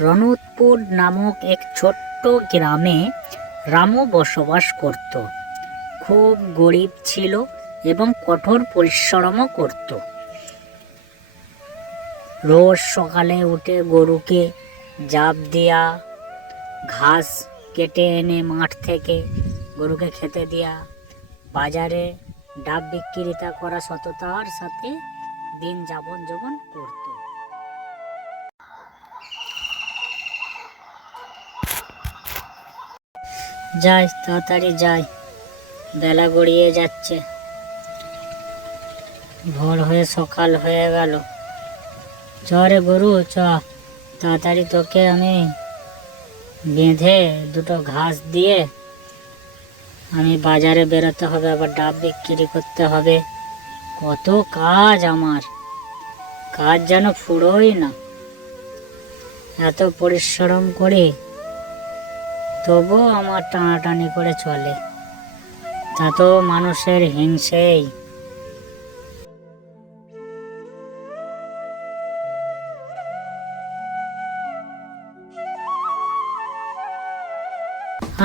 রণতপুর নামক এক ছোট্ট গ্রামে রামু বসবাস করত। খুব গরিব ছিল এবং কঠোর পরিশ্রমও করত। রোজ সকালে উঠে গরুকে জাপ দেয়া, ঘাস কেটে এনে মাঠ থেকে গরুকে খেতে দেয়া, বাজারে ডাব বিক্রিতা করা সততার সাথে দিন যাপন করত। যাই, তাড়াতাড়ি যাই, বেলা গড়িয়ে যাচ্ছে, ভোর হয়ে সকাল হয়ে গেল। চ রে গরু চ, তাড়াতাড়ি তোকে আমি বেঁধে দুটো ঘাস দিয়ে আমি বাজারে বেরোতে হবে, আবার ডাব বিক্রি করতে হবে। কত কাজ আমার, কাজ যেন ফুরোই না। এত পরিশ্রম করি তবুও আমার টানাটানি করে চলে, তা তো মানুষের হিংসেই।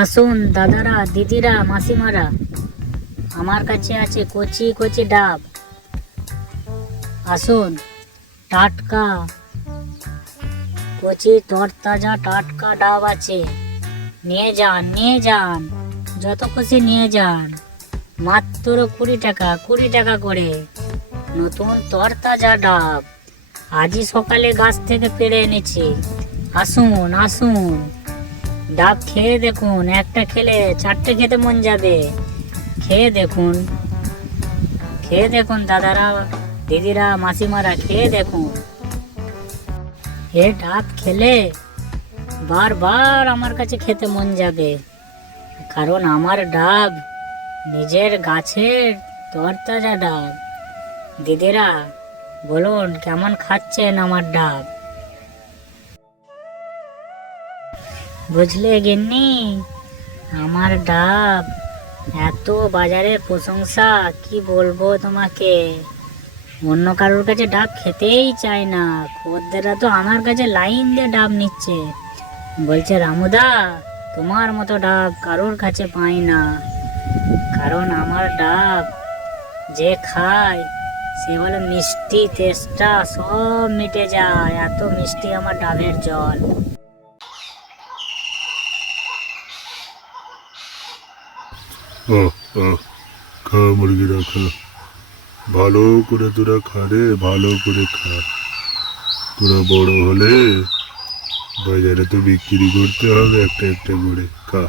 আসুন দাদারা, দিদিরা, মাসিমারা, আমার কাছে আছে কচি কচি ডাব। আসুন, টাটকা কচি তরতাজা টাটকা ডাব আছে, নিয়ে যান, নিয়ে যান, যত খুশি নিয়ে যান। মাত্র 20 টাকা করে নতুন তরতাজা ডাব, আজই সকালে গাছ থেকে পেড়ে এনেছি। আসুন আসুন, ডাব খেয়ে দেখুন, একটা খেলে 4টে খেতে মন যাবে। খেয়ে দেখুন, খেয়ে দেখুন দাদারা, দিদিরা, মাসিমারা, খেয়ে দেখুন। এ ডাব খেলে বারবার আমার কাছে খেতে মন যাবে, কারণ আমার ডাব নিজের গাছের তরতাজা ডাব। দিদিরা বলুন, কেমন খাচ্ছেন আমার ডাব? বুঝলে গিন্নি, আমার ডাব এত বাজারের প্রশংসা, কি বলবো তোমাকে। অন্য কারোর কাছে ডাব খেতেই চায় না, খদ্দেররা তো আমার কাছে লাইন দিয়ে ডাব নিচ্ছে, বলছে রামুদা তোমার মতো ডাব কারোর কাছে পাই না। কারণ আমার ডাব যে খায় সে বলে মিষ্টি, তেষ্টা সব মিটে যায়, এত মিষ্টি আমার ডাবের জল। খা মুরগিরা খা, ভালো করে তোরা খা রে, ভালো করে খা। তোরা বড় হলে বাজারে তো বিক্রি করতে হবে একটা একটা করে, খা।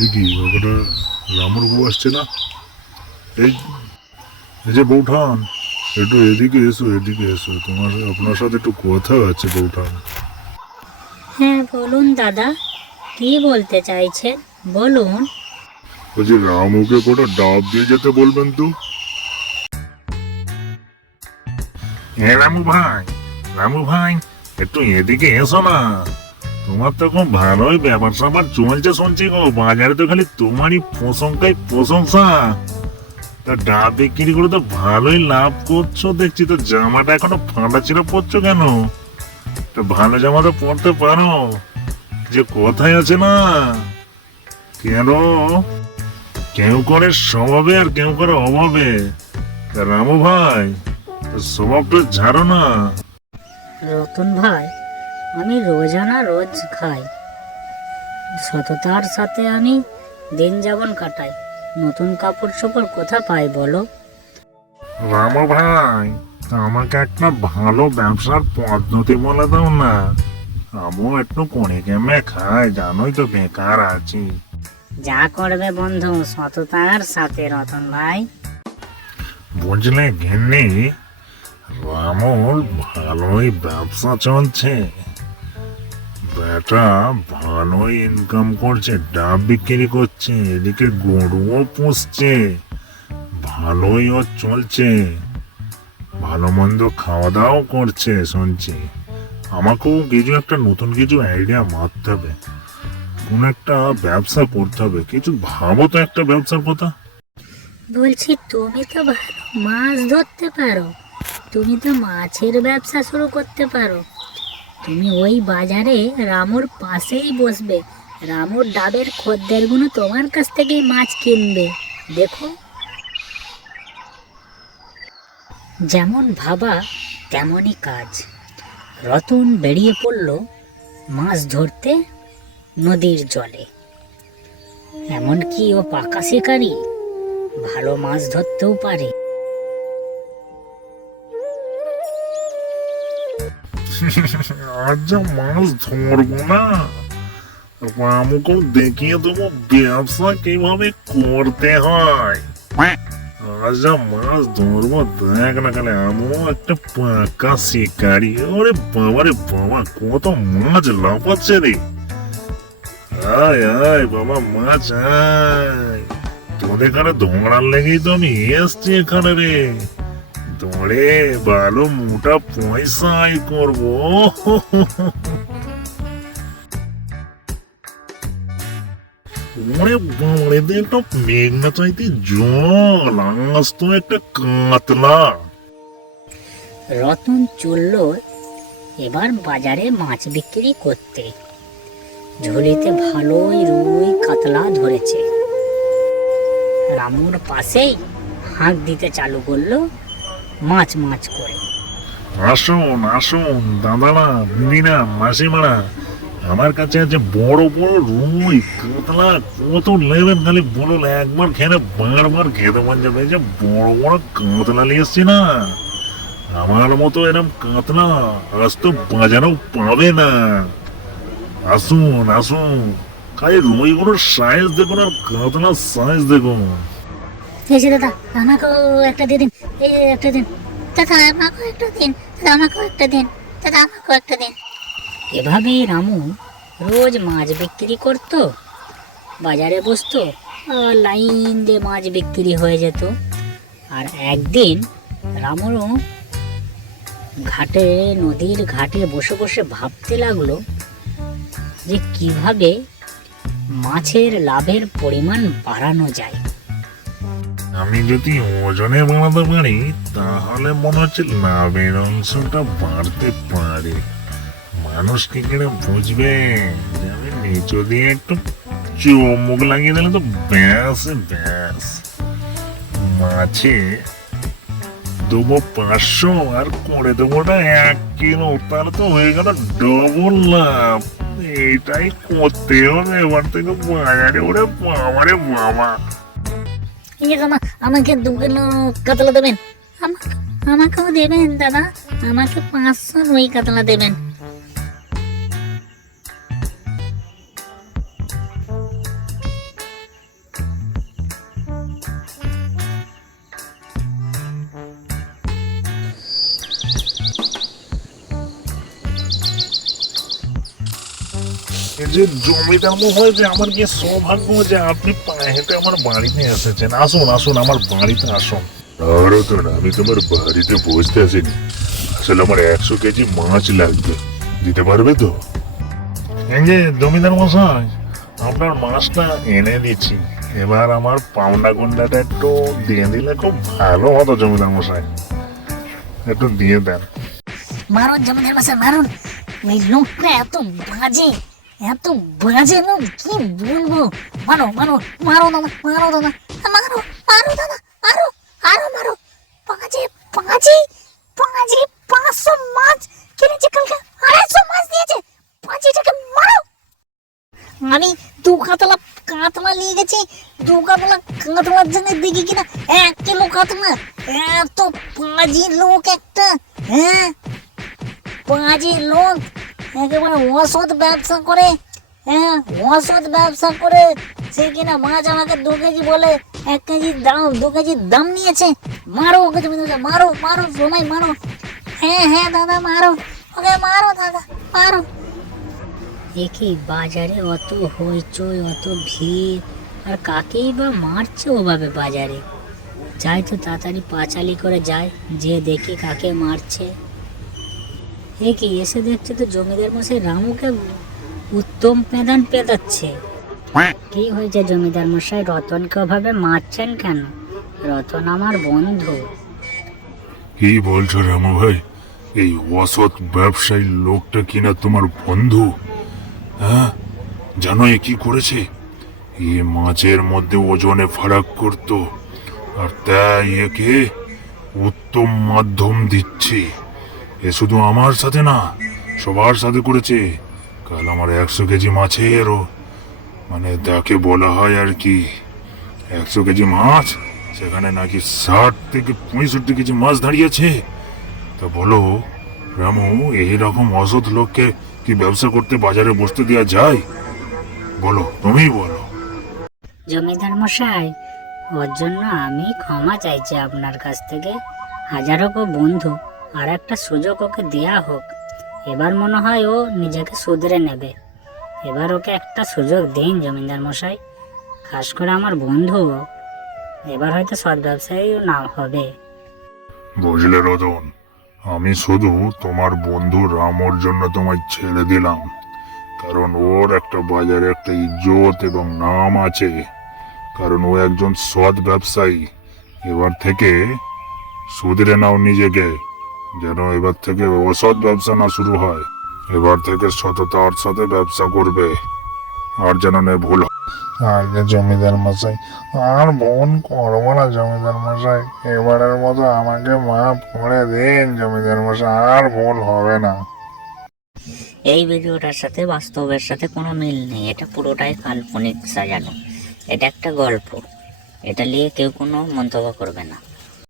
এই কি ওটা রামুর বউ আসছে না? এই এই যে বৌঠান, একটু এদিকে এসো, এদিকে এসো, আপনার সাথে একটু কথা আছে বৌঠান। হ্যাঁ বলুন দাদা, কি বলতে চাইছেন বলুন। ওই যে রামুকে কটা ডাব দিয়ে যেতে বলবেন তো। হ্যাঁ রামু ভাই, রামু ভাই, একটু এদিকে এসো না। তোমার তো খুব ভালোই ব্যাপার স্যাপার চলছে শুনছি গো, বাজারে তো খালি তোমারই প্রশংসাই প্রশংসা। তা ডাব বিক্রি করে তো ভালোই লাভ করছো দেখছি, তো জামাটা এখনো ফাটা ছিল পরছো কেন? তো ভালো জামা তো পরতে পারো, যে কথাই আছে না, কেন কেউ করে স্বভাবে আর কেউ করে অভাবে। তা রামু ভাই, স্বভাবটা ঝাড়ো না। রতন ভাই, আমি রোজানা রোজ খাই, সততার সাথে আমি দিন যাপন কাটাই, নতুন কাপড় চোপড় কোথা পাই বলো? রামু ভাই, তা আমাকে একটা ভালো ব্যবসার পদ্ধতি বলে দাও না। আমিও একটু করে কেমে খাই, জানোই তো বেকার আছি। যা করবে বন্ধু সততার সাথে রতন ভাই। বুঝলে ঘেন্নি, রামুর ভালোই ব্যবসা চলছে, বেটা ভালোই ইনকাম করছে, ডাব বিক্রি করছে, এদিকে গরুও পুষছে, ভালোই ওর চলছে, ভালো মন্দ খাওয়া দাওয়াও করছে শুনছি। আমাকেও কিছু একটা নতুন কিছু আইডিয়া মারতে হবে, কোন একটা ব্যবসা করতে হবে। কিছু ভাবো তো একটা ব্যবসার কথা। বলছি তুমি তো ভালো মাছ ধরতে পারো, তুমি তো মাছের ব্যবসা শুরু করতে পারো। তুমি ওই বাজারে রামুর পাশেই বসবে, রামুর ডাবের খদ্দেরগুলো তোমার কাছ থেকেই মাছ কিনবে। দেখো, যেমন ভাবা তেমনই কাজ। রতন বেরিয়ে পড়ল মাছ ধরতে নদীর জলে। এমনকি ও পাকা শিকারী, ভালো মাছ ধরতেও পারে। আজ যা মাছ ধরবো না, রামুকে দেখিয়ে দেবো ব্যবসা কিভাবে করতে হয়। আজ যা মাছ ধরবো দেখ না, খালে আমিও একটা পাকা শিকারি। ওরে বাবা রে বাবা, কত মাছ লাফাচ্ছে রে। আয় আয় বাবা, মাছ আয়। তোদের এখানে ধোঁড়ার লেগেই তো আমি এসছি এখানে রে। ধরে ভালো মোটা পয়সা আয় করবো। ওরে বাবারে, একটা মেঘনা চাইতে জল, আজ তো একটা কাতলা। রতন চলল এবার বাজারে মাছ বিক্রি করতে। ঝুলিতে ভালোই রুই কাতলা ধরেছে। রামুর পাশেই হাঁক দিতে চালু করলো মাছ মাছ করে। আসুন আসুন দাদারা, দিদিরা, মাসিমারা, আমার কাছে আছে বড় বড় রুই কাতলা। কত নেবেন খালি বলুন, একবার খেলে বারবার খেতে মন যাবে। এই যে বড় বড় কাতলা নিয়ে এসছি না, আমার মতো এরকম কাতলা আজ তো বাজারেও পাবে না। আসুন আসুন, খালি রুইগুলোর সাইজ দেখুন আর কাতলার সাইজ দেখুন। এই যে দাদা, আমাকেও একটা দিয়ে দিন, এই একটা দিন দাদা, আমাকেও একটা দিন দাদা, আমাকেও একটা দিন দাদা, আমাকেও একটা দিন। এভাবেই রামু রোজ মাছ বিক্রি করত। বাজারে বসতো, আর লাইন দিয়ে মাছ বিক্রি হয়ে যেত। আর একদিন রামুরও নদীর ঘাটে বসে বসে ভাবতে লাগলো যে কিভাবে মাছের লাভের পরিমাণ বাড়ানো যায়। আমি যদি ওজনে বাড়াতে পারি তাহলে মনে হচ্ছে লাভের অংশটা বাড়তে পারে। মানুষ কি করে বুঝবে যে আমি নিচু দিয়ে একটু চুমুক লাগিয়ে দিলে তো ব্যাস ব্যাস। মাছে দেবো 500 আর করে দেবো না 1 কিলো, তাহলে তো হয়ে গেল ডবল লাভ। এটাই করতে হবে এবার থেকে বাজারে। ওরে বাবা রে বাবা। এই যে দাদা, আমাকে 2 কিলো কাতলা দেবেন। আমাকেও দেবেন দাদা, আমাকে 500 রুই কাতলা দেবেন। এই যে জমিদার মশাই, যে আমার কি সৌভাগ্য যে আপনি পায়ে হেঁটে আমার বাড়িতে এসেছেন। আসুন আসুন, আমার বাড়িতে আসুন। আরো তো না, আমি তোমার বাড়িতে বসতে আসিনি, আসলে আমার 100 কেজি মাছ লাগবে, দিতে পারবে তো? এই যে জমিদার মশাই, আপনার মাছটা এনে দিচ্ছি। এবার আমার পাওনা গন্ডাটা একটু দিয়ে দিলে খুব ভালো হতো জমিদার মশাই, একটু দিয়ে দেন। মারুন জমিদার মশাই, মারুন। ওই লোকটা এত বাজে, এত বাজে লোক, কি বলবো। মারো মারো মারো দাদা, মারো দাদা, মারো মারো দাদা, মারো আরো মারো। বাজে বাজে বাজে, 500 মাছ কিনেছে কালকে, 250 মাছ দিয়েছে। বাজেটাকে মারো। আমি 2 কাতলা নিয়ে গেছি। 2 কাতলার জন্য দেখি কিনা 1 কিলো কাতলা। এত বাজে লোক একটা, হ্যাঁ বাজে লোক, একেবারে অসৎ ব্যবসা করে। হ্যাঁ, অসৎ ব্যবসা করে সে কিনা মাছ আমাকে 2 কেজি বলে 1 কেজি দাম, 2 কেজির দাম নিয়েছে। মারো ওকে, তুমি মারো মারো, সময় মারো। হ্যাঁ হ্যাঁ দাদা, মারো ওকে, মারো দাদা, মারো। দেখি বাজারে অত হইচই, অত ভিড়, আর কাকেই বা মারছে ওভাবে বাজারে। যাই তো তাড়াতাড়ি পাঁচালি করে যায়, যে দেখি কাকে মারছে। এ কি, এসে দেখছে তো জমিদার মশাই রামুকে উত্তম পেদান পেদাচ্ছে। কি হয়েছে জমিদার মশাই, রতনকে ওভাবে মারছেন কেন? রতন আমার বন্ধু। কি বলছো রামু ভাই? এই অসৎ ব্যবসায়ী লোকটা কিনা তোমার বন্ধু? হ্যাঁ, জানো এ কি করেছে? এ মাছের মধ্যে ওজনে ফারাক করত, আর তাই একে উত্তম মাধ্যম দিচ্ছে। এ শুধু আমার সাথে না, সবার সাথে করেছে। কাল আমার 100 কেজি মাছেরও, মানে তাকে বলা হয় আর কি 100 কেজি মাছ, সেখানে নাকি 60 থেকে 65 কেজি মাছ দাঁড়িয়েছে। তা বলো রামু, এইরকম অসৎ লোককে কি ব্যবসা করতে বাজারে বসতে দেওয়া যায়? বলো, তুমি বলো। জমিদার মশাই, ওর জন্য আমি ক্ষমা চাইছি আপনার কাছ থেকে। হাজার হোক ও বন্ধু, আর একটা সুযোগ ওকে দেয়া হোক। এবার মনে হয় ও নিজেকে শুধরে নেবে। এবার ওকে একটা সুযোগ দিন জমিদার মশাই। খাস করে আমার বন্ধু ও। এবার হয়তো সৎ ব্যবসায়ীও না হবে। বুঝলে রতন, আমি শুধু তোমার বন্ধু রামর জন্য তোমায় ছেড়ে দিলাম, কারণ ওর একটা বাজারে একটা ইজ্জত এবং নাম আছে, কারণ ও একজন সৎ ব্যবসায়ী। এবার থেকে শুধরে নাও নিজেকে, যেন এবার থেকে অসৎ ব্যবসা না শুরু হয়। এবার থেকে সততার সাথে ব্যবসা করবে, আর যেন নে ভুল হয়। আগে জমিদার মশাই, আর ভুল করবো না জমিদার মশাই। এবারের মতো আমাকে মাফ করে দিন জমিদার মশাই, আর ভুল হবে না। এই ভিডিওটার সাথে বাস্তবের সাথে কোনো মিল নেই। এটা পুরোটাই কাল্পনিক সাজানো। এটা একটা গল্প। এটা নিয়ে কেউ কোনো মন্তব্য করবে না।